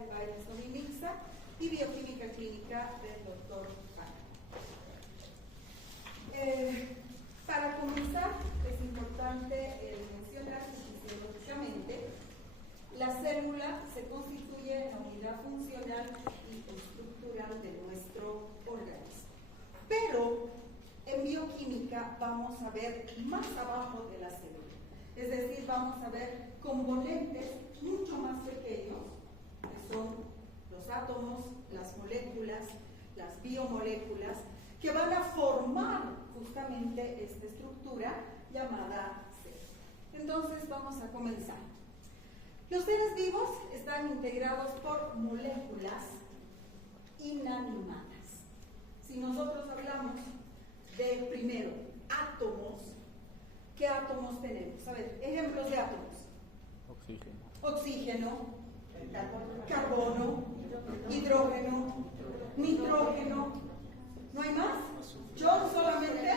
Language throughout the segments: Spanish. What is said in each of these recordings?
de Baile Sovimixa y Bioquímica Clínica del Dr. Pana. Para comenzar, es importante mencionar que fisiológicamente la célula se constituye en la unidad funcional y estructural de nuestro organismo. Pero en bioquímica vamos a ver más abajo de la célula. Es decir, vamos a ver componentes mucho más pequeños, que son los átomos, las moléculas, las biomoléculas, que van a formar justamente esta estructura llamada célula. Entonces, vamos a comenzar. Los seres vivos están integrados por moléculas inanimadas. Si nosotros hablamos de, primero, átomos, ¿qué átomos tenemos? A ver, ejemplos de átomos. Oxígeno, carbono, hidrógeno, nitrógeno. ¿No hay más? Yo solamente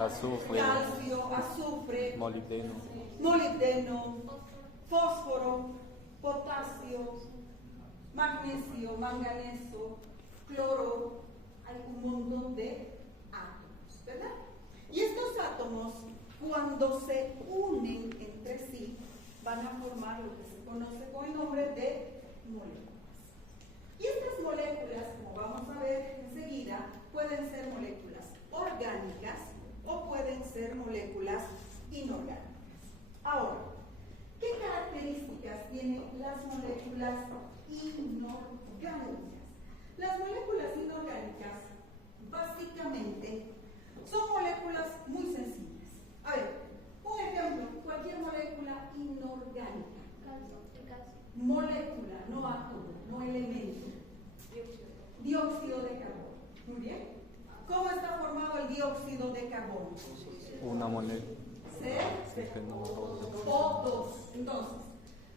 azufre, calcio, azufre, molibdeno, fósforo, potasio, magnesio, manganeso, cloro. Hay un montón de átomos, ¿verdad? Y estos átomos, cuando se unen entre sí, van a formar lo que se conoce con el nombre de moléculas. Y estas moléculas, como vamos a ver enseguida, pueden ser moléculas orgánicas o pueden ser moléculas inorgánicas. Ahora, ¿qué características tienen las moléculas inorgánicas? Las moléculas inorgánicas, básicamente, son moléculas muy sencillas. A ver, un ejemplo, cualquier molécula inorgánica. Molécula, no átomo, no elemento. Dióxido de carbono. Muy bien. ¿Cómo está formado el dióxido de carbono? una molécula. O2. Entonces,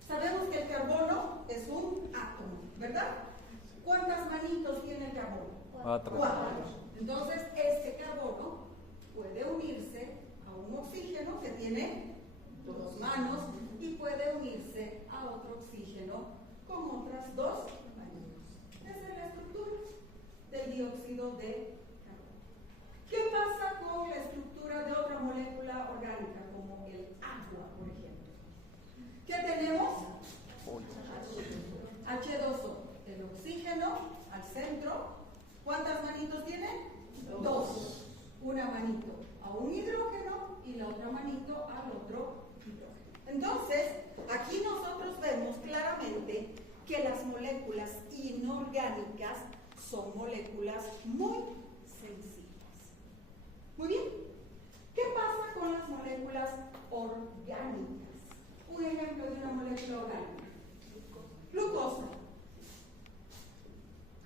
sabemos que el carbono es un átomo, ¿verdad? ¿Cuántas manitos tiene el carbono? 4. 4. Entonces, este carbono puede unirse a un oxígeno que tiene 2 manos y puede unirse a otro oxígeno con otras 2 manitos. Esa es la estructura del dióxido de carbono. ¿Qué pasa con la estructura de otra molécula orgánica, como el agua, por ejemplo? ¿Qué tenemos? H2O, el oxígeno al centro. ¿Cuántas manitos tiene? 2. Una manito a un hidrógeno y la otra manito al otro hidrógeno. Entonces, aquí nosotros vemos claramente que las moléculas inorgánicas son moléculas muy sencillas. Muy bien. ¿Qué pasa con las moléculas orgánicas? Un ejemplo de una molécula orgánica. Glucosa.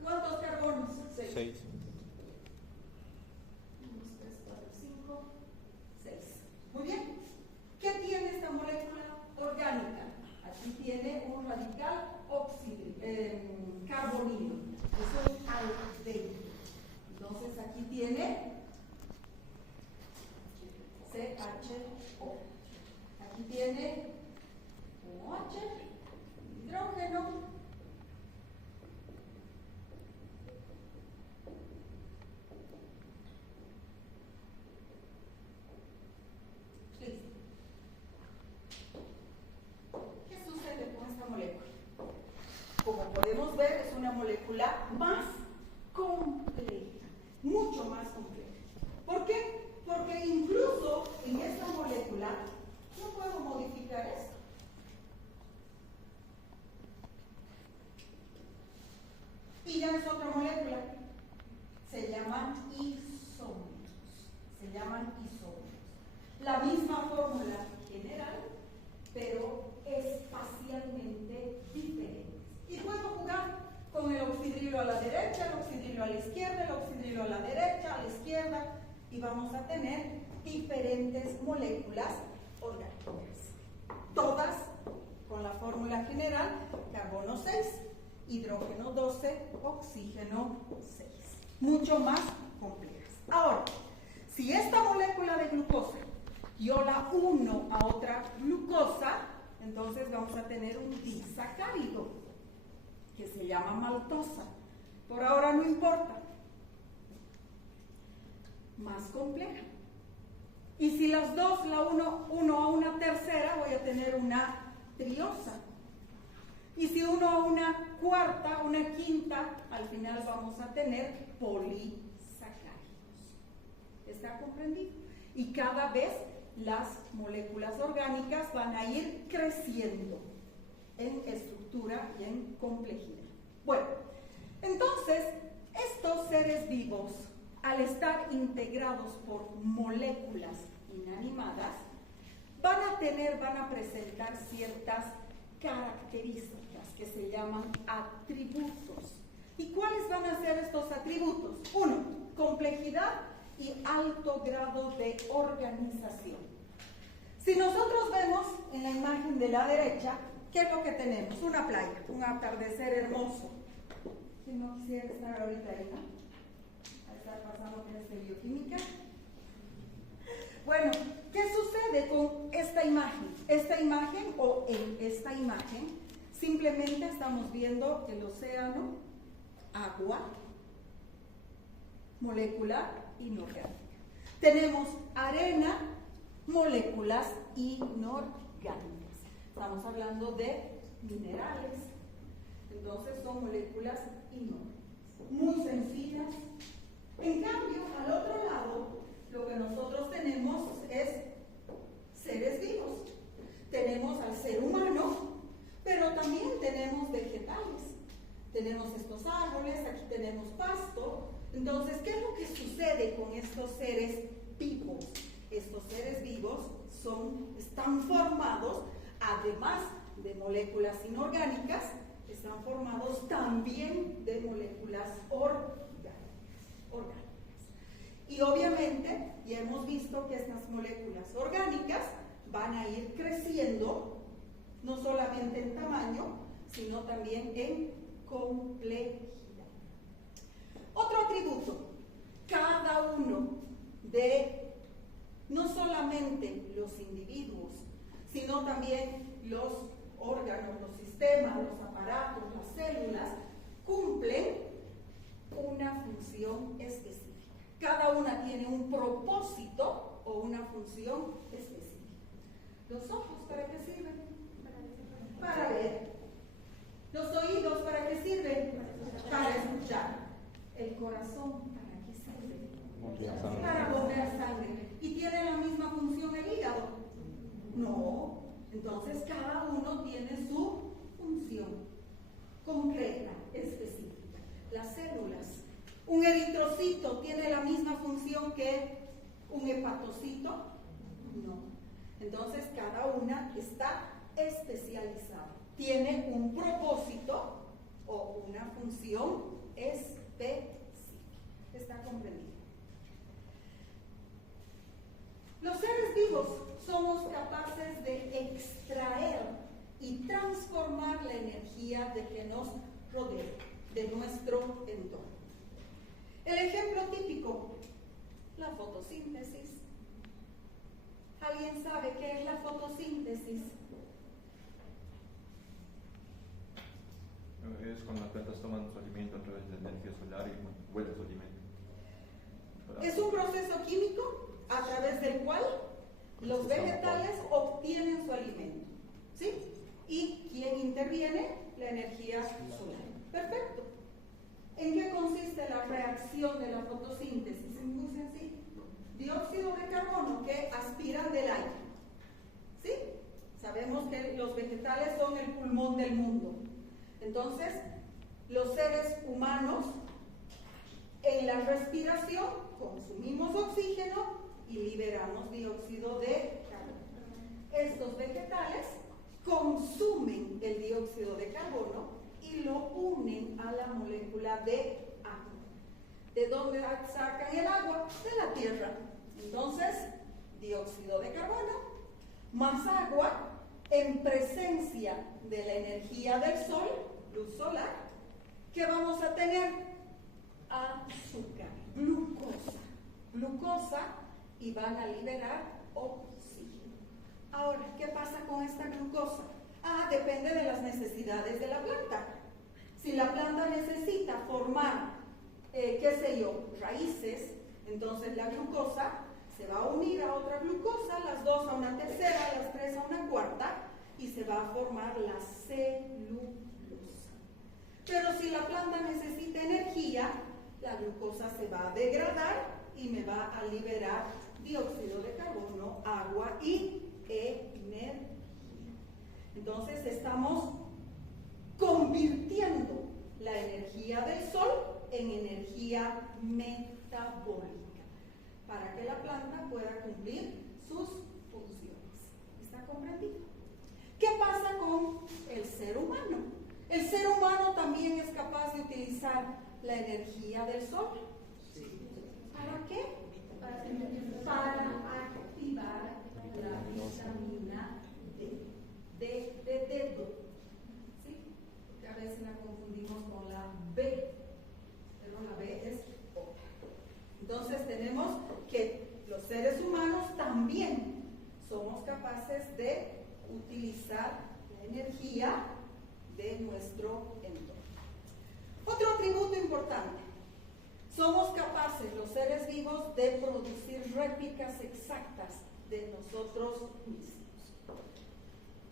¿Cuántos carbonos? 6. 1, 2, 3, 4, 5, 6. Muy bien. ¿Qué tiene esta molécula orgánica? Aquí tiene un radical carbonilo. Es un aldehído. Entonces aquí tiene CHO. Aquí tiene OH, hidrógeno. Listo. ¿Qué sucede con esta molécula? Como podemos ver, es una molécula más compleja, mucho más compleja. ¿Por qué? Porque incluso en esta molécula yo puedo modificar esto. Y ya es otra molécula. Se llaman isómeros. La misma fórmula general, pero espacialmente diferente. Y puedo jugar con el oxidrilo a la derecha, el oxidrilo a la izquierda, el oxidrilo a la derecha, a la izquierda, y vamos a tener diferentes moléculas orgánicas. Todas con la fórmula general: carbono 6, hidrógeno 12, oxígeno 6. Mucho más complejas. Ahora, si esta molécula de glucosa yo la uno a otra glucosa, entonces vamos a tener un disacárido. que se llama maltosa. Por ahora no importa. Más compleja. Y si las dos la uno a una tercera, voy a tener una triosa. Y si uno a una cuarta, una quinta, al final vamos a tener polisacáridos. ¿Está comprendido? Y cada vez las moléculas orgánicas van a ir creciendo en estructura y en complejidad. Bueno, entonces, estos seres vivos, al estar integrados por moléculas inanimadas, van a presentar ciertas características que se llaman atributos. ¿Y cuáles van a ser estos atributos? Uno, complejidad y alto grado de organización. Si nosotros vemos en la imagen de la derecha, ¿qué es lo que tenemos? Una playa, un atardecer hermoso. Si no quisiera estar ahorita ahí, ¿no? A estar pasando clase de bioquímica. Bueno, ¿qué sucede con esta imagen? Esta imagen, o en esta imagen, simplemente estamos viendo el océano, agua, molecular inorgánica. Tenemos arena, moléculas inorgánicas. Estamos hablando de minerales, entonces son moléculas inorgánicas, muy sencillas. En cambio, al otro lado, lo que nosotros tenemos es seres vivos. Tenemos al ser humano, pero también tenemos vegetales. Tenemos estos árboles, aquí tenemos pasto. Entonces, ¿qué es lo que sucede con estos seres vivos? Estos seres vivos están formados, además de moléculas inorgánicas, están formados también de moléculas orgánicas. Y obviamente ya hemos visto que estas moléculas orgánicas van a ir creciendo, no solamente en tamaño, sino también en complejidad. Otro atributo, cada uno de no solamente los individuos, sino también los órganos, los sistemas, los aparatos, las células, cumplen una función específica. Cada una tiene un propósito o una función específica. Los ojos, ¿para qué sirven? Para ver. Los oídos, ¿para qué sirven? Para escuchar. El corazón, ¿para qué sirve? Para bombear sangre. ¿Y tiene la misma función el hígado? No. Entonces cada uno tiene su función concreta, específica. Las células. ¿Un eritrocito tiene la misma función que un hepatocito? No. Entonces cada una está especializada. Tiene un propósito o una función específica. ¿Está comprendido? Los seres vivos somos capaces de extraer y transformar la energía de que nos rodea, de nuestro entorno. El ejemplo típico, la fotosíntesis. ¿Alguien sabe qué es la fotosíntesis? Es cuando las plantas toman su alimento a través de energía solar y vuelven su alimento. Es un proceso químico a través del cual los vegetales obtienen su alimento. ¿Sí? ¿Y quién interviene? La energía solar. Perfecto. ¿En qué consiste la reacción de la fotosíntesis? Es muy sencillo. Dióxido de carbono que aspiran del aire. ¿Sí? Sabemos que los vegetales son el pulmón del mundo. Entonces, los seres humanos en la respiración consumimos oxígeno y liberamos dióxido de carbono. Estos vegetales consumen el dióxido de carbono y lo unen a la molécula de agua. ¿De dónde sacan el agua? De la tierra. Entonces, dióxido de carbono más agua en presencia de la energía del sol, luz solar, ¿qué vamos a tener? Azúcar, glucosa, y van a liberar oxígeno. Ahora, ¿qué pasa con esta glucosa? Depende de las necesidades de la planta. Si la planta necesita formar, qué sé yo, raíces, entonces la glucosa se va a unir a otra glucosa, las dos a una tercera, las tres a una cuarta, y se va a formar la celulosa. Pero si la planta necesita energía, la glucosa se va a degradar y me va a liberar dióxido de carbono, agua y energía. Entonces estamos convirtiendo la energía del sol en energía metabólica para que la planta pueda cumplir sus funciones. ¿Está comprendido? ¿Qué pasa con el ser humano? El ser humano también es capaz de utilizar la energía del sol. ¿Para qué? Para activar la vitamina D. De dedo. ¿Sí? Porque a veces la confundimos con la B, pero la B es otra. Entonces tenemos que los seres humanos también somos capaces de utilizar la energía de nuestro entorno. Otro atributo importante. Somos capaces, los seres vivos, de producir réplicas exactas de nosotros mismos.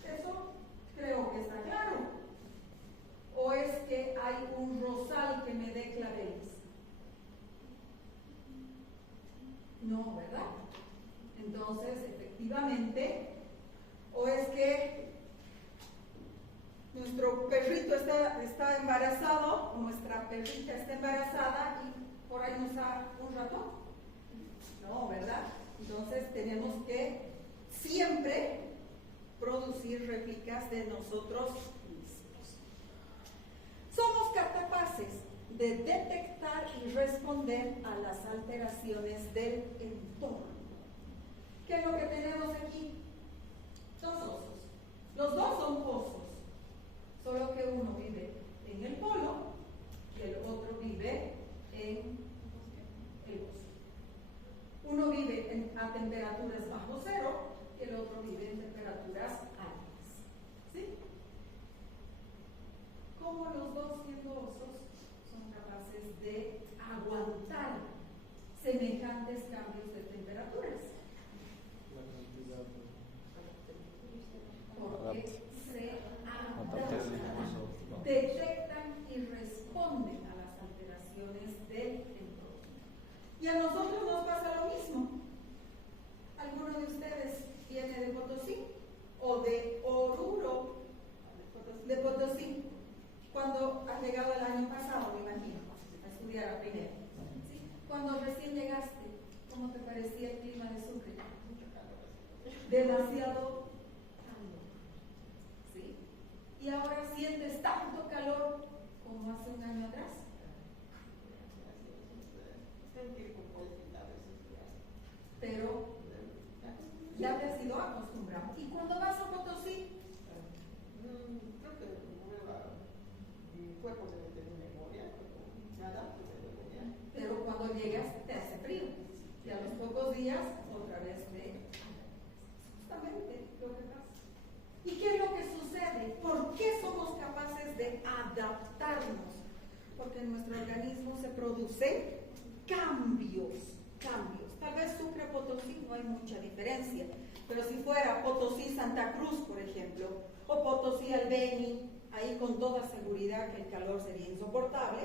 Eso creo que está claro. ¿O es que hay un rosal que me dé claveles? No, ¿verdad? Entonces, efectivamente, o es que nuestro perrito está embarazado, o nuestra perrita está embarazada y por ahí nos da un ratón. No, ¿verdad? Entonces tenemos que siempre producir réplicas de nosotros mismos. Somos capaces de detectar y responder a las alteraciones del entorno. ¿Qué es lo que tenemos aquí? Dos osos. Los dos son osos, solo que uno vive en el polo y el otro vive en el bosque. Uno vive a temperaturas bajo cero y el otro vive en temperaturas altas. ¿Sí? ¿Cómo los dos, siendo osos, son capaces de aguantar semejantes cambios de temperaturas? Porque se adaptan, detectan y responden a las alteraciones del entorno. Y a nosotros nos pasa lo mismo. ¿Alguno de ustedes viene de Potosí o de Oruro? De Potosí. Cuando has llegado el año pasado, me imagino, a estudiar a primero. ¿Sí? Cuando recién llegaste, ¿cómo te parecía el clima de Sucre? Demasiado calor. ¿Sí? Y ahora sientes tanto calor como hace un año atrás. Pero ya te has ido acostumbrado. ¿Y cuando vas a Potosí? Creo que mi cuerpo debe tener memoria, nada, pero cuando llegas te hace frío. Y a los pocos días otra vez justamente lo que pasa. ¿Y qué es lo que sucede? ¿Por qué somos capaces de adaptarnos? Porque en nuestro organismo se producen cambios. Tal vez Sucre, Potosí no hay mucha diferencia, pero si fuera Potosí, Santa Cruz, por ejemplo, o Potosí, Albeni, ahí con toda seguridad que el calor sería insoportable,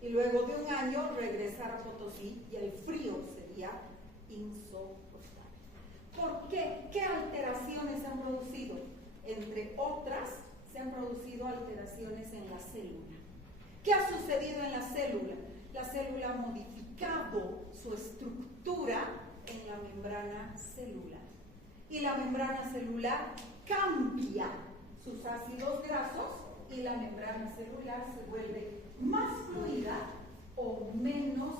y luego de un año regresar a Potosí y el frío sería insoportable. ¿Por qué? ¿Qué alteraciones se han producido? Entre otras, se han producido alteraciones en la célula. ¿Qué ha sucedido en la célula? La célula ha modificado su estructura en la membrana celular. Y la membrana celular cambia sus ácidos grasos y la membrana celular se vuelve más fluida o menos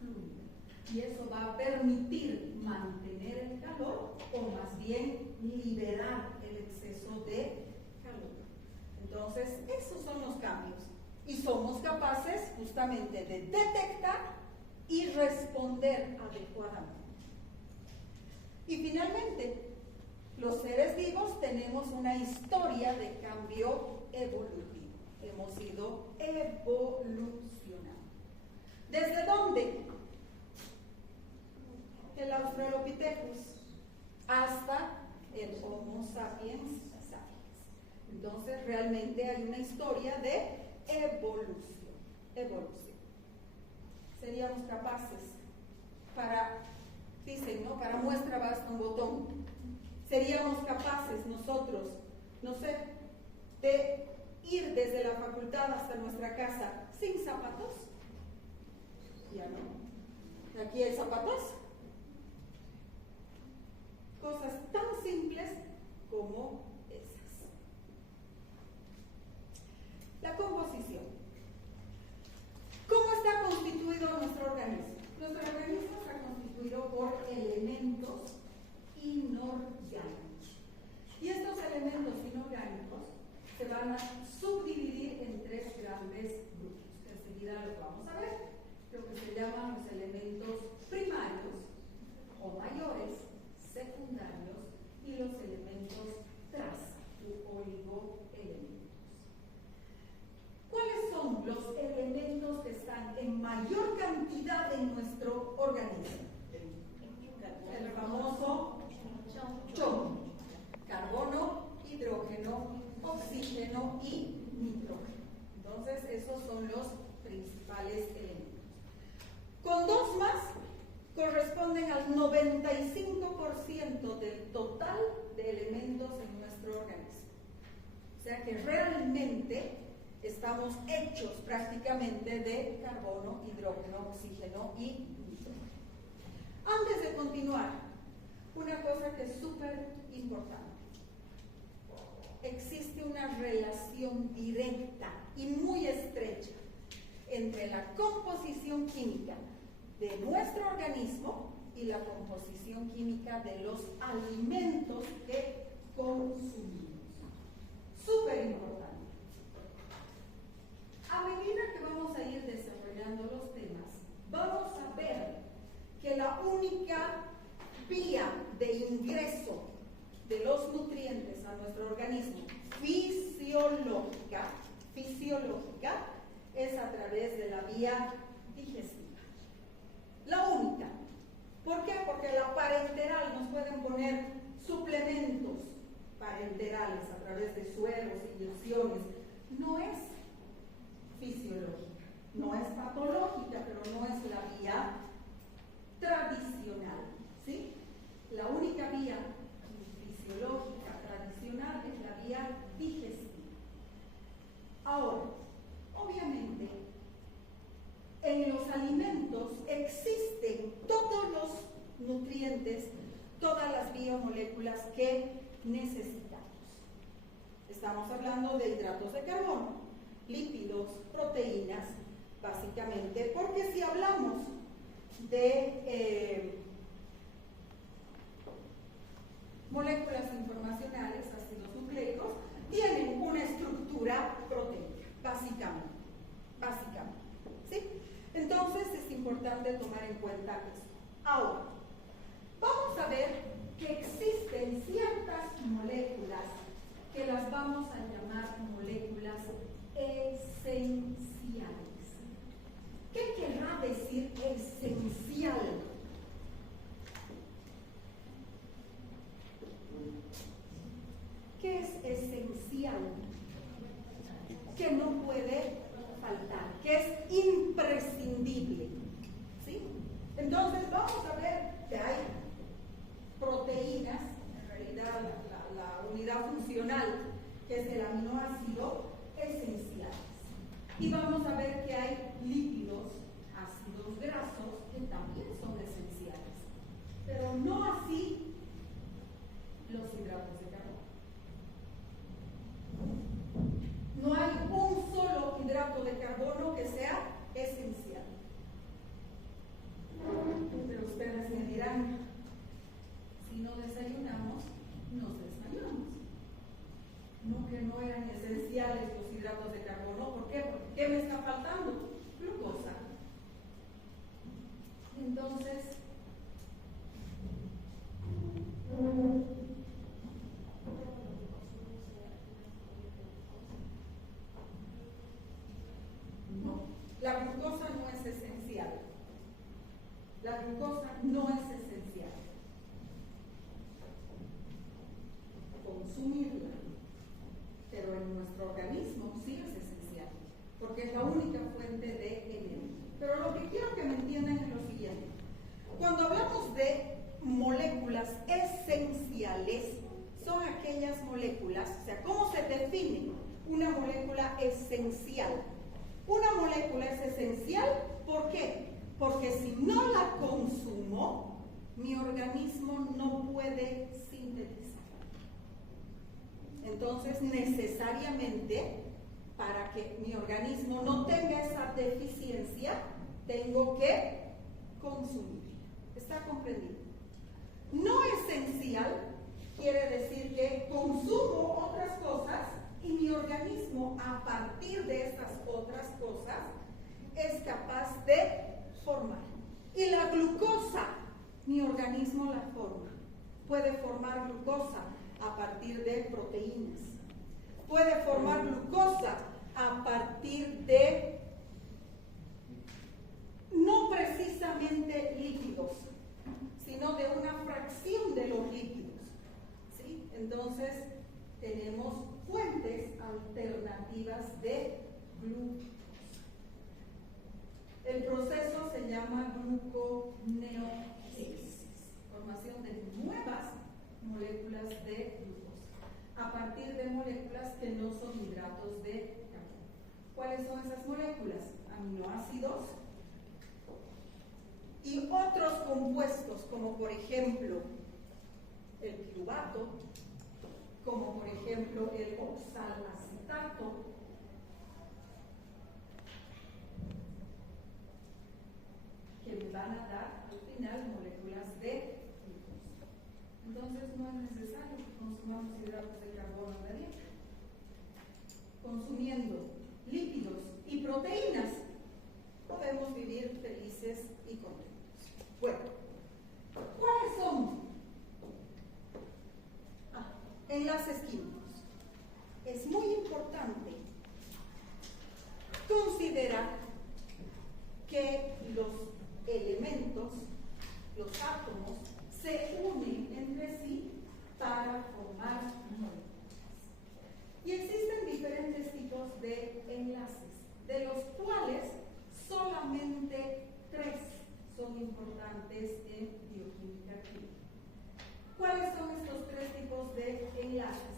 fluida. Y eso va a permitir mantener el calor o más bien liberar el exceso de calor. Entonces, esos son los cambios. Y somos capaces justamente de detectar y responder adecuadamente. Y finalmente, los seres vivos tenemos una historia de cambio evolutivo. hemos ido evolucionando. ¿Desde dónde? El Australopithecus hasta el Homo sapiens sapiens. Entonces realmente hay una historia de evolución. Seríamos capaces dicen, ¿no? Para muestra basta un botón. Seríamos capaces nosotros, no sé, de ir desde la facultad hasta nuestra casa sin zapatos. Ya no. Aquí hay zapatos. Cosas tan simples como esas. La composición. ¿Cómo está constituido nuestro organismo? Nuestro organismo está constituido por elementos inorgánicos. Y estos elementos inorgánicos se van a subdividir en tres grandes grupos, que enseguida los vamos a ver. Lo que se llaman los elementos primarios o mayores, secundarios, y los elementos tras u oligoelementos. ¿Cuáles son los elementos que están en mayor cantidad en nuestro organismo? El famoso CHOM: carbono, hidrógeno, oxígeno y nitrógeno. Entonces, esos son los principales elementos. Con dos más, corresponden al 95% del total de elementos en nuestro organismo. O sea que realmente estamos hechos prácticamente de carbono, hidrógeno, oxígeno y nitrógeno. Antes de continuar, una cosa que es súper importante. Existe una relación directa y muy estrecha entre la composición química de nuestro organismo y la composición química de los alimentos que consumimos. Súper importante. A medida que vamos a ir desarrollando los temas, vamos a ver que la única vía de ingreso de los nutrientes a nuestro organismo fisiológica es a través de la vía digestiva. La única. ¿Por qué? Porque la parenteral, nos pueden poner suplementos parenterales a través de sueros, inyecciones, no es fisiológica, no es patológica, pero no es la vía tradicional, ¿sí? La única vía fisiológica tradicional es la vía digestiva. Ahora, obviamente, en los alimentos existen todos los nutrientes, todas las biomoléculas que necesitamos. Estamos hablando de hidratos de carbono, lípidos, proteínas, básicamente, porque si hablamos de moléculas informacionales, ácidos nucleicos, tienen una estructura proteica, básicamente. ¿Sí? Entonces es importante tomar en cuenta esto. Ahora, vamos a ver que existen ciertas moléculas que las vamos a llamar moléculas esenciales. ¿Qué querrá decir esencial? ¿Qué es esencial? Que no puede faltar, que es imprescindible. ¿Sí? Entonces vamos a ver que hay proteínas, en realidad la unidad funcional, que es el aminoácido, esenciales. Y vamos a ver que hay lípidos, ácidos grasos, que también son esenciales. Pero no así los hidratos de carbono. No hay un solo hidrato de carbono que sea esencial. Pero ustedes me dirán, si no desayunamos, nos desmayamos. No que no eran esenciales los hidratos de carbono. ¿Por qué? Porque ¿qué me está faltando? Glucosa. Entonces, No, la glucosa no es esencial. La glucosa no es esencial. Consumirla, pero en nuestro organismo sí es esencial, porque es la única fuente de energía. Pero lo que quiero que me entiendan es lo siguiente. Cuando hablamos de moléculas esenciales, son aquellas moléculas, o sea, ¿cómo se define una molécula esencial? Una molécula es esencial, ¿por qué? Porque si no la consumo, mi organismo no puede sintetizar. Entonces, necesariamente, para que mi organismo no tenga esa deficiencia, tengo que consumir. ¿Está comprendido? No esencial quiere decir que consumo otras cosas y mi organismo, a partir de estas otras cosas, es capaz de formar. Y la glucosa, mi organismo la forma. Puede formar glucosa a partir de proteínas. Puede formar glucosa a partir de, no precisamente lípidos, sino de una fracción de los lípidos. ¿Sí? Entonces, tenemos fuentes alternativas de glucosa. El proceso se llama gluconeógenesis, formación de nuevas moléculas de glucosa, a partir de moléculas que no son hidratos de carbono. ¿Cuáles son esas moléculas? Aminoácidos y otros compuestos, como por ejemplo el piruvato, como por ejemplo el oxalacetato, que me van a dar al final moléculas de glucosa. Entonces no es necesario que consumamos hidratos de carbono en la dieta. Consumiendo lípidos y proteínas podemos vivir felices y contentos. Bueno, ¿cuáles son? Enlaces químicos. Es muy importante considerar que los elementos, los átomos, se unen entre sí para formar moléculas. Y existen diferentes tipos de enlaces, de los cuales solamente 3 son importantes en bioquímica química. ¿Cuáles son estos 3 tipos de enlaces?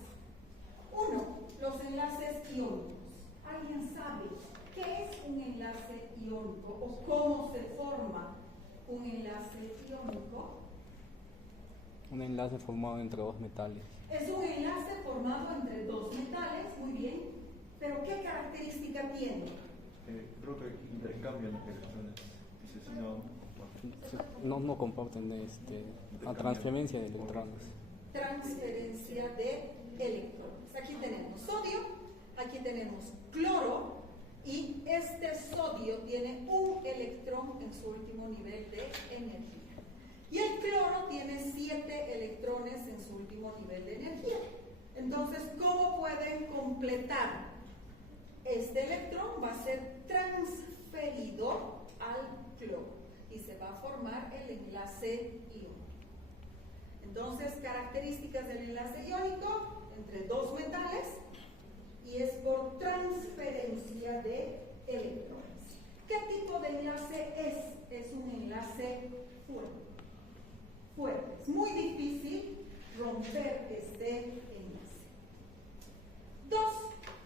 1, los enlaces iónicos. ¿Alguien sabe qué es un enlace iónico o cómo se forma un enlace iónico? Un enlace formado entre 2 metales. Es un enlace formado entre 2 metales, muy bien, pero ¿qué característica tiene? Creo que intercambian electrones. Dice, si No comparten la transferencia de electrones. Transferencia de electrones. Aquí tenemos sodio, aquí tenemos cloro, y este sodio tiene un electrón en su último nivel de energía. Y el cloro tiene 7 electrones en su último nivel de energía. Entonces, ¿cómo pueden completar? Este electrón va a ser transferido al cloro y se va a formar el enlace iónico. Entonces, características del enlace iónico entre 2 metales, y es por transferencia de electrones. ¿Qué tipo de enlace es? Es un enlace fuerte. Es muy difícil romper este enlace. 2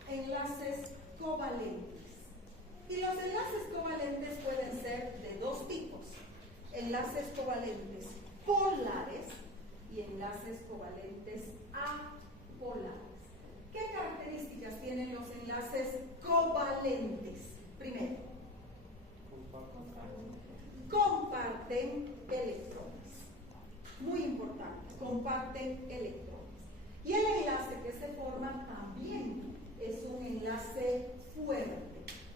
enlaces covalentes. Y los enlaces covalentes pueden ser de 2 tipos. Enlaces covalentes polares y enlaces covalentes apolares. ¿Qué características tienen los enlaces covalentes? Primero, comparten electrones. Muy importante, comparten electrones. Y el enlace que se forma también es un enlace fuerte.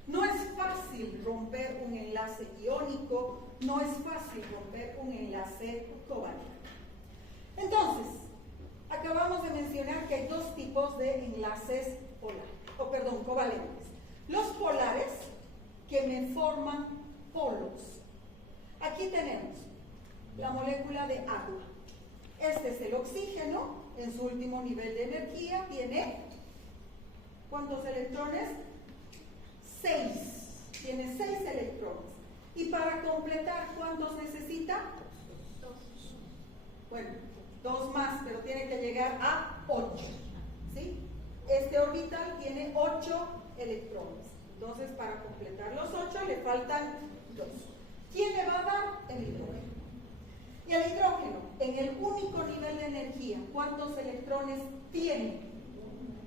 No es fácil romper un enlace iónico, no es fácil romper un enlace covalente. Entonces, acabamos de mencionar que hay 2 tipos de enlaces covalentes. Los polares forman polos. Aquí tenemos la molécula de agua. Este es el oxígeno, en su último nivel de energía tiene, ¿cuántos electrones? 6. Tiene 6 electrones. Y para completar, ¿cuántos necesita? 2. Bueno, 2 más, pero tiene que llegar a 8. ¿Sí? Este orbital tiene 8 electrones. Entonces, para completar los 8 le faltan 2. ¿Quién le va a dar? El hidrógeno. Y el hidrógeno, en el único nivel de energía, ¿cuántos electrones tiene?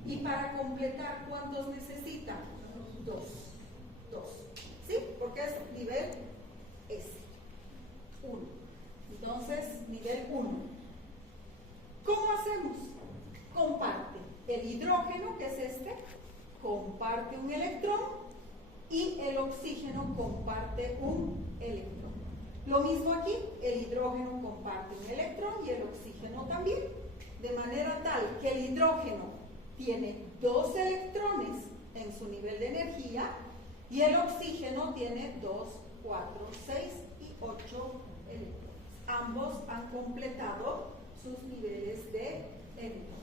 Y para completar, ¿cuántos necesita? 2. ¿Sí? Porque es nivel S. 1. Entonces, nivel 1. ¿Cómo hacemos? Comparte. El hidrógeno, que es este, comparte un electrón y el oxígeno comparte un electrón. Lo mismo aquí, el hidrógeno comparte un electrón y el oxígeno también, de manera tal que el hidrógeno tiene 2 electrones en su nivel de energía y el oxígeno tiene 2, 4, 6 y 8 electrones. Ambos han completado sus niveles de electrón.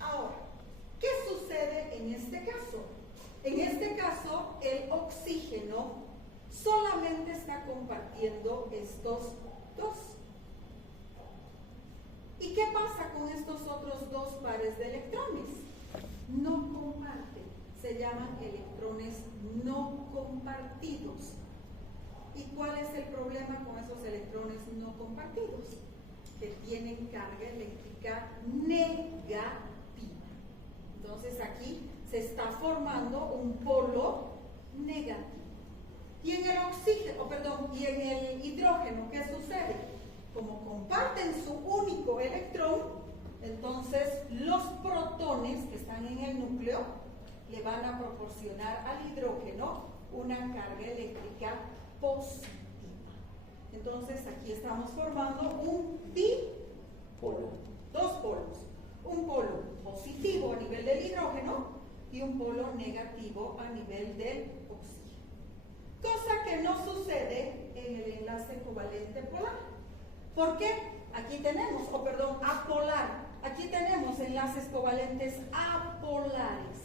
Ahora, ¿qué sucede en este caso? En este caso, el oxígeno solamente está compartiendo estos 2. ¿Y qué pasa con estos otros 2 pares de electrones? No comparten, se llaman electrones no compartidos. ¿Y cuál es el problema con esos electrones no compartidos? Que tienen carga eléctrica negativa. Entonces aquí se está formando un polo negativo. Y en el oxígeno, y en el hidrógeno, ¿qué sucede? Como comparten su único electrón, entonces los protones que están en el núcleo le van a proporcionar al hidrógeno una carga eléctrica positiva. Entonces aquí estamos formando un dipolo, 2 polos. Un polo positivo a nivel del hidrógeno y un polo negativo a nivel del oxígeno. Cosa que no sucede en el enlace covalente polar. ¿Por qué? Aquí tenemos, apolar. Aquí tenemos enlaces covalentes apolares.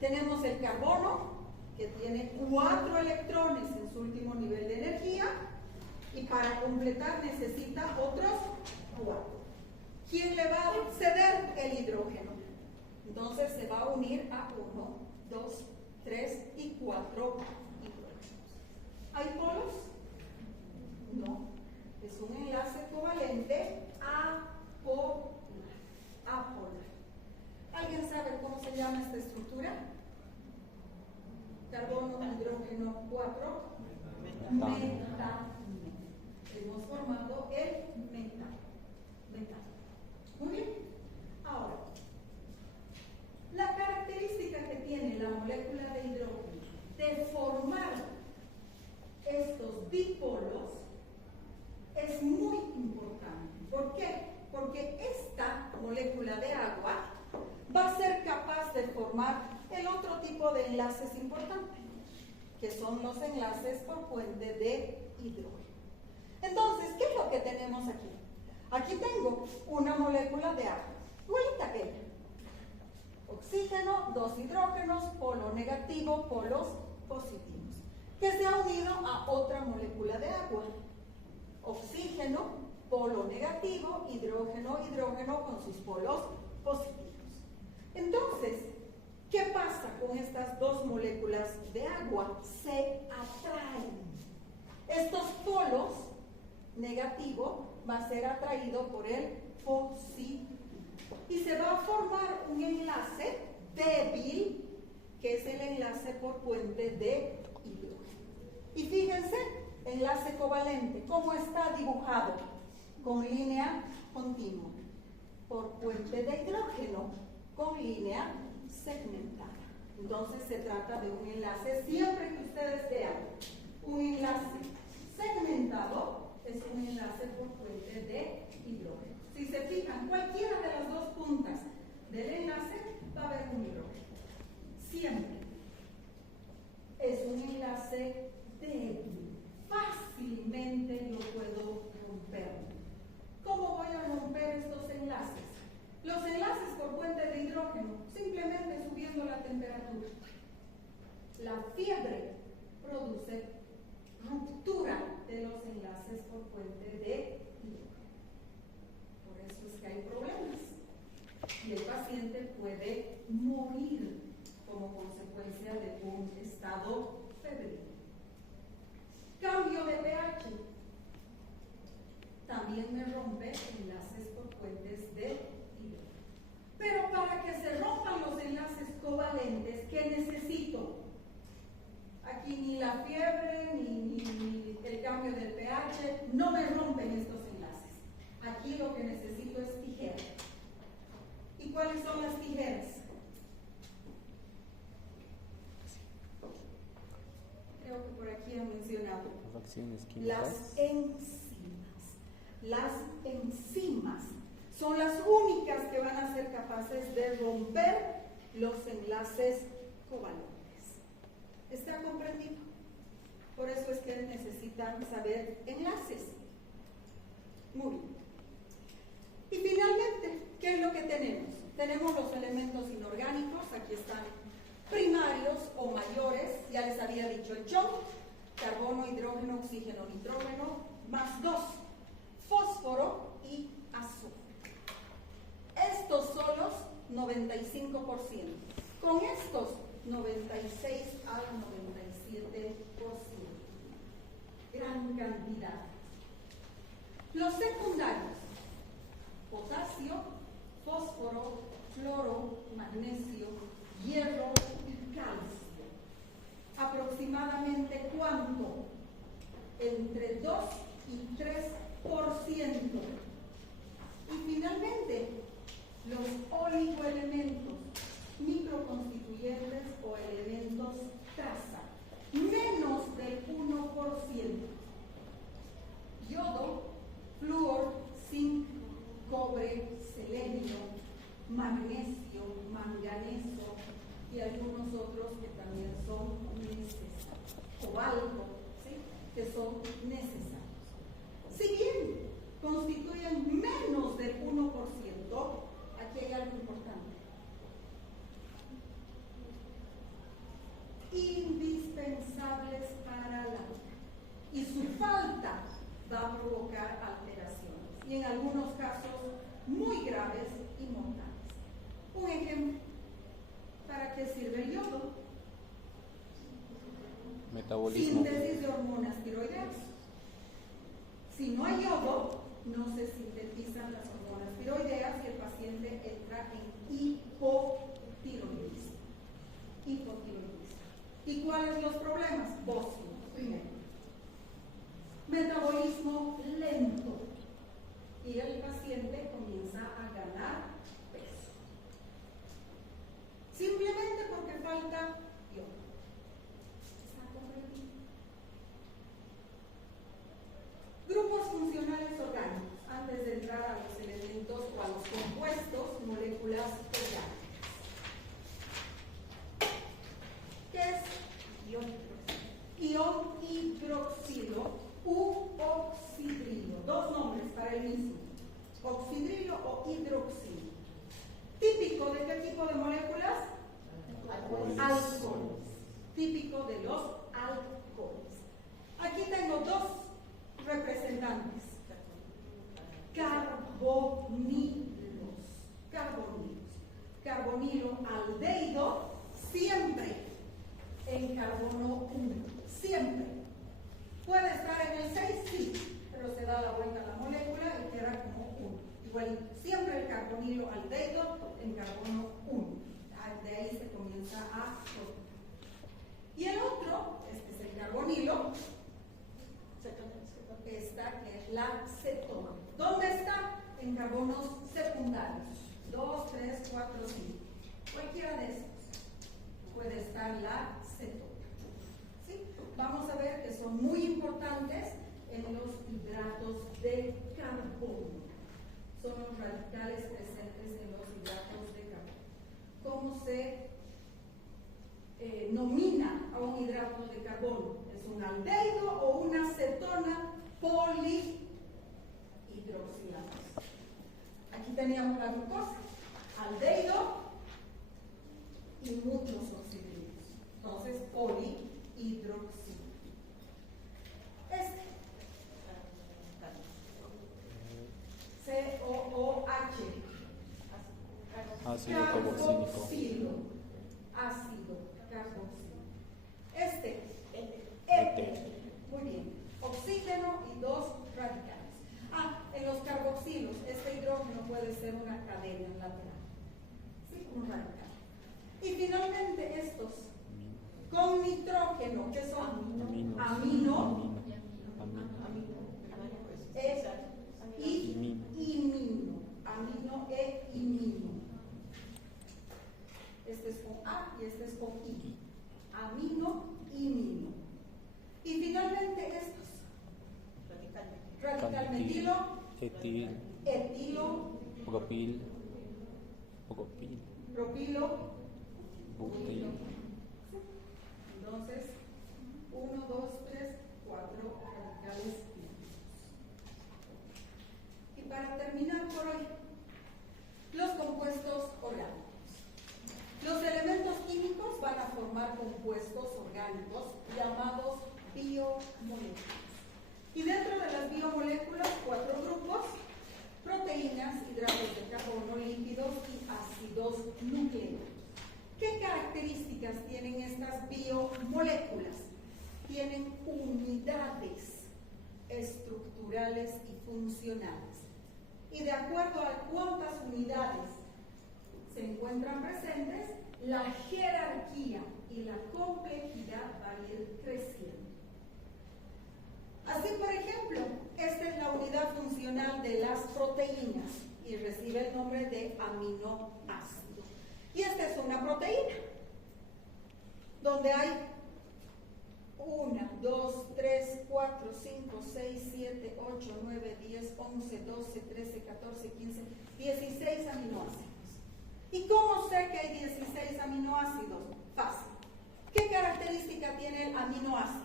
Tenemos el carbono, que tiene 4 electrones en su último nivel de energía, y para completar necesita otros 4. ¿Quién le va a ceder? El hidrógeno. Entonces se va a unir a 1, 2, 3 y 4 hidrógenos. ¿Hay polos? No. Es un enlace covalente apolar. ¿Alguien sabe cómo se llama esta estructura? Carbono, hidrógeno, 4. Metal. Hemos formado el metal. Muy bien. Ahora, la característica que tiene la molécula de hidrógeno de formar estos dipolos es muy importante. ¿Por qué? Porque esta molécula de agua va a ser capaz de formar el otro tipo de enlaces importantes, que son los enlaces por puente de hidrógeno. Entonces, ¿qué es lo que tenemos aquí? Aquí tengo una molécula de agua, igualita que ella. Oxígeno, 2 hidrógenos, polo negativo, polos positivos, que se ha unido a otra molécula de agua. Oxígeno, polo negativo, hidrógeno con sus polos positivos. Entonces, ¿qué pasa con estas 2 moléculas de agua? Se atraen. Estos polos negativo va a ser atraído por el positivo y se va a formar un enlace débil, que es el enlace por puente de hidrógeno. Y fíjense, enlace covalente, ¿cómo está dibujado? Con línea continua, por puente de hidrógeno, con línea segmentada. Entonces se trata de un enlace, siempre que ustedes vean un enlace segmentado, es un enlace por puente de hidrógeno. Si se fijan, cualquiera de las 2 puntas del enlace va a haber un hidrógeno. Siempre es un enlace enlace débil. Fácilmente yo puedo romperlo. ¿Cómo voy a romper estos enlaces? Los enlaces por puente de hidrógeno, simplemente subiendo la temperatura. La fiebre produce ruptura de los enlaces por puente de hidrógeno. Por eso es que hay problemas. Y el paciente puede morir como consecuencia de un estado febril. Cambio de pH. También me rompe enlaces por puentes de hidrógeno. Pero para que se rompan los enlaces covalentes, ¿qué necesito? Aquí ni la fiebre ni el cambio del pH no me rompen estos enlaces. Aquí lo que necesito es tijera. ¿Y cuáles son las tijeras? Creo que por aquí han mencionado Reacciones químicas. las enzimas. Las enzimas son las únicas que van a ser capaces de romper los enlaces covalentes. ¿Está comprendido? Por eso es que necesitan saber enlaces. Muy bien. Y finalmente, ¿qué es lo que tenemos? Tenemos los elementos inorgánicos, aquí están primarios o mayores, ya les había dicho el CHOP, carbono, hidrógeno, oxígeno, nitrógeno, más 2, fósforo y azufre. Estos solos, 95%. Con estos, 96 al 97%. Gran cantidad. Los secundarios, potasio, fósforo, cloro, magnesio, hierro y calcio. ¿Aproximadamente cuánto? Entre 2 y 3%. Y finalmente, los oligoelementos, microconstituyentes o elementos traza, menos del 1%. Yodo, flúor, zinc, cobre, selenio, magnesio, manganeso y algunos otros que también son necesarios, cobalto, ¿sí? Que son necesarios. Si bien constituyen menos del 1%, aquí hay algo importante. Indispensables para la vida. Y su falta va a provocar alteraciones. Y en algunos casos muy graves y mortales. Un ejemplo. ¿Para qué sirve el yodo? Metabolismo. Síntesis de hormonas tiroideas. Si no hay yodo, no se sintetizan las hormonas tiroideas y el paciente entra en hipotiroidismo. ¿Y cuáles son los problemas? Bocio, primero. Metabolismo lento. Y el paciente comienza a ganar peso. Simplemente porque falta yodo. ¿Está comprendido? Grupos funcionales orgánicos. Antes de entrar a los elementos o a los compuestos, moléculas orgánicas. ¿Qué es ion hidroxilo u oxidrilo? Dos nombres para el mismo. Oxidrilo o hidroxilo. ¿Típico de qué tipo de moléculas? Alcoholes. Típico de los alcoholes. Aquí tengo dos representantes. Carbonilos. Carbonilo aldehído siempre en carbono 1. Siempre. Puede estar en el 6, sí, pero se da la vuelta a la molécula y queda como 1. Igualito. Siempre el carbonilo aldehído en carbono 1. De ahí se comienza a formar. Y el otro, este es el carbonilo, esta que es la cetona. ¿Dónde está? En carbonos secundarios. 2, 3, 4, 5. Cualquiera de estos puede estar la cetona. ¿Sí? Vamos a ver que son muy importantes en los hidratos de carbono. Son los radicales presentes en los hidratos de carbono. ¿Cómo se nomina a un hidrato de carbono. Es un aldehído o una cetona polihidroxilados. Aquí teníamos la glucosa, aldehído y muchos oxígenos. Entonces, polihidroxilado. COOH. Ácido carboxílico. Ácido carboxílico. Muy bien. Oxígeno y dos radicales. En los carboxilos, este hidrógeno puede ser una cadena lateral. Sí, un radical. Y finalmente estos con nitrógeno, que son amino y imino. Amino e imino. Este es con A y este es con I. Amino, imino. Y finalmente estos. Radical metilo, etilo, propilo, butil. Entonces, 1, 2, 3, 4 radicales químicos. Y para terminar por hoy, los compuestos orgánicos. Los elementos químicos van a formar compuestos orgánicos llamados biomoléculas. Y dentro de las biomoléculas, 4 grupos: proteínas, hidratos de carbono, lípidos y ácidos nucleicos. ¿Qué características tienen estas biomoléculas? Tienen unidades estructurales y funcionales. Y de acuerdo a cuántas unidades se encuentran presentes, la jerarquía y la complejidad va a ir creciendo. Así, por ejemplo, esta es la unidad funcional de las proteínas y recibe el nombre de aminoácido. Y esta es una proteína, donde hay 1, 2, 3, 4, 5, 6, 7, 8, 9, 10, 11, 12, 13, 14, 15, 16 aminoácidos. ¿Y cómo sé que hay 16 aminoácidos? Fácil. ¿Qué característica tiene el aminoácido?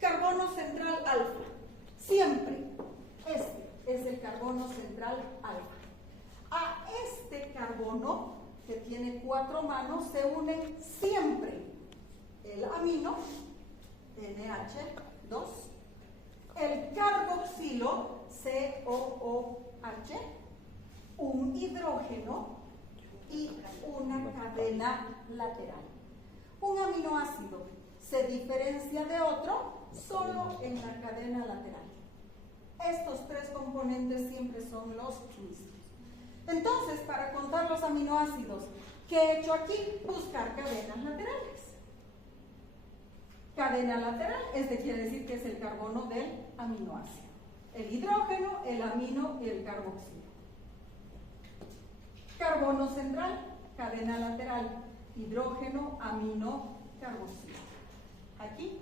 Carbono central alfa. Siempre. Este es el carbono central alfa. A este carbono, que tiene 4 manos, se une siempre el amino, NH2, el carboxilo, COOH, un hidrógeno y una cadena lateral. Un aminoácido se diferencia de otro solo en la cadena lateral. Estos 3 componentes siempre son los mismos. Entonces, para contar los aminoácidos, ¿qué he hecho aquí? Buscar cadenas laterales. Cadena lateral, quiere decir que es el carbono del aminoácido. El hidrógeno, el amino y el carboxilo. Carbono central, cadena lateral. Hidrógeno, amino, carboxilo. Aquí,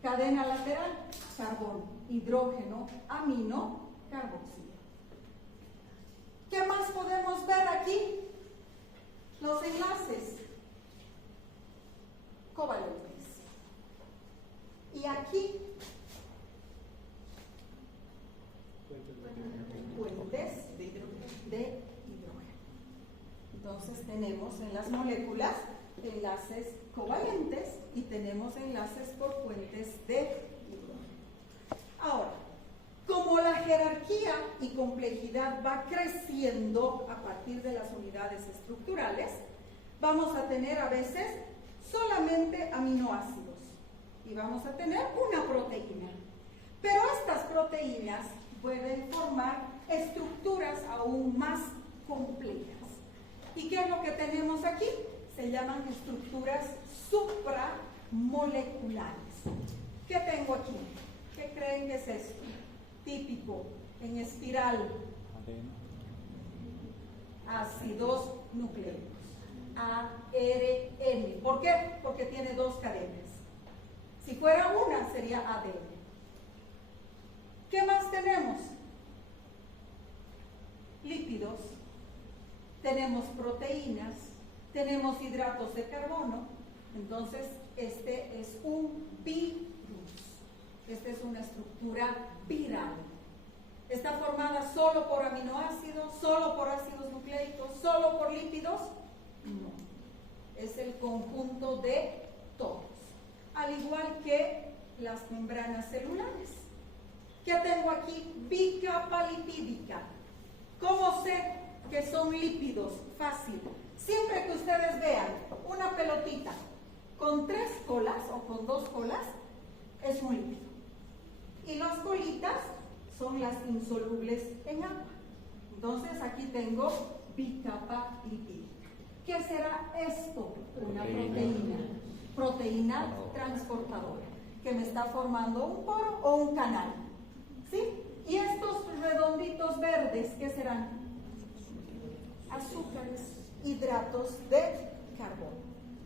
cadena lateral, carbono, hidrógeno, amino, carboxilo. ¿Qué más podemos ver aquí? Los enlaces covalentes. Y aquí, puentes de hidrógeno. Entonces tenemos en las moléculas enlaces covalentes y tenemos enlaces por puentes de hidrógeno. Ahora, como la jerarquía y complejidad va creciendo a partir de las unidades estructurales, vamos a tener a veces solamente aminoácidos y vamos a tener una proteína. Pero estas proteínas pueden formar estructuras aún más complejas. ¿Y qué es lo que tenemos aquí? Se llaman estructuras supramoleculares. ¿Qué tengo aquí? ¿Qué creen que es esto? Típico, en espiral. Ácidos nucleicos. ARN. ¿Por qué? Porque tiene 2 cadenas. Si fuera una, sería ADN. ¿Qué más tenemos? Lípidos. Tenemos proteínas. Tenemos hidratos de carbono. Entonces, este es un virus. Esta es una estructura viral. ¿Está formada solo por aminoácidos, solo por ácidos nucleicos, solo por lípidos? No. Es el conjunto de todos. Al igual que las membranas celulares. ¿Qué tengo aquí? Bicapa lipídica. ¿Cómo sé que son lípidos? Fácil. Siempre que ustedes vean una pelotita con 3 colas o con 2 colas, es un lípido. Y las colitas son las insolubles en agua. Entonces aquí tengo bicapa lipídica. ¿Qué será esto? Una proteína. Proteína transportadora, que me está formando un poro o un canal. ¿Sí? Y estos redonditos verdes, ¿qué serán? Azúcares, hidratos de carbono.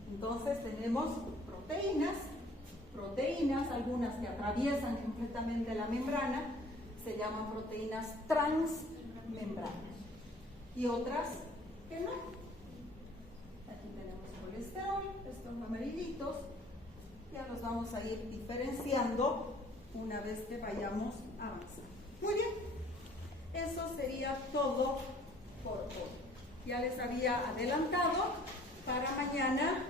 Entonces tenemos proteínas, algunas que atraviesan completamente la membrana, se llaman proteínas transmembranas, y otras que no. Aquí tenemos colesterol, estos amarillitos, ya los vamos a ir diferenciando una vez que vayamos avanzando. Muy bien, eso sería todo por hoy. Ya les había adelantado para mañana